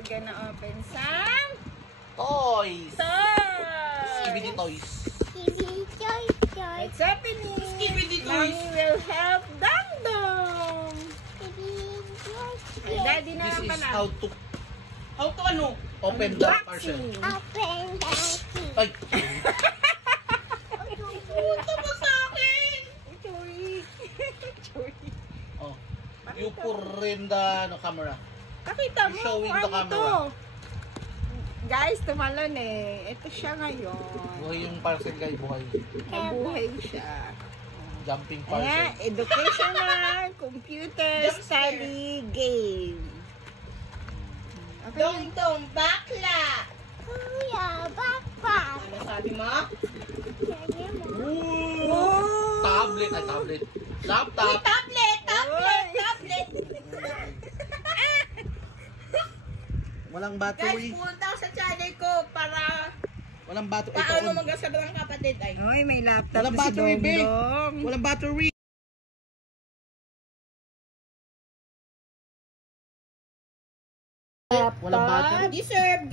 we're gonna open some Toys! toys. Skibidi Toys. It's happening. Skibidi Toys. Mommy will help Dangdong. Ay, Daddy na This lang is pala. how to ano? Open the parcel. Ay! Punta mo sa akin! Choy. Choy. Oh. You put in the camera. Pakita mo Showing kung the ano to. camera. Guys, tumalon eh. Ito siya ngayon. Buhay yung parcel guys, buhay. Nabuhay siya. Jumping Ayan, parcel. educational computer study game. Okay. Dong-dong, bakla! Ano sabi mo? Ooh! Tablet, ay tablet. Laptop. Tablet! Oy. Tablet! Walang Guys, battery. punta sa channel ko para Walang battery. paano magkasabi ng kapatid ay. Oy, may laptop Walang na si battery, babe. Dongdong. Walang battery. Walang battery. Deserve.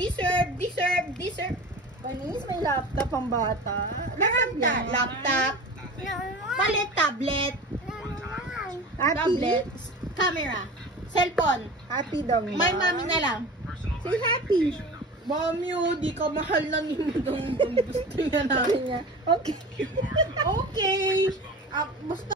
Panis, may laptop ang bata. Laptop. Palit tablet. Happy. Tablet. Camera. Cellphone. Happy Dongdong. May mami na lang. Say happy. Mami, di ka mahal na ni Dong. Gusto niya na. Okay. Okay. Basta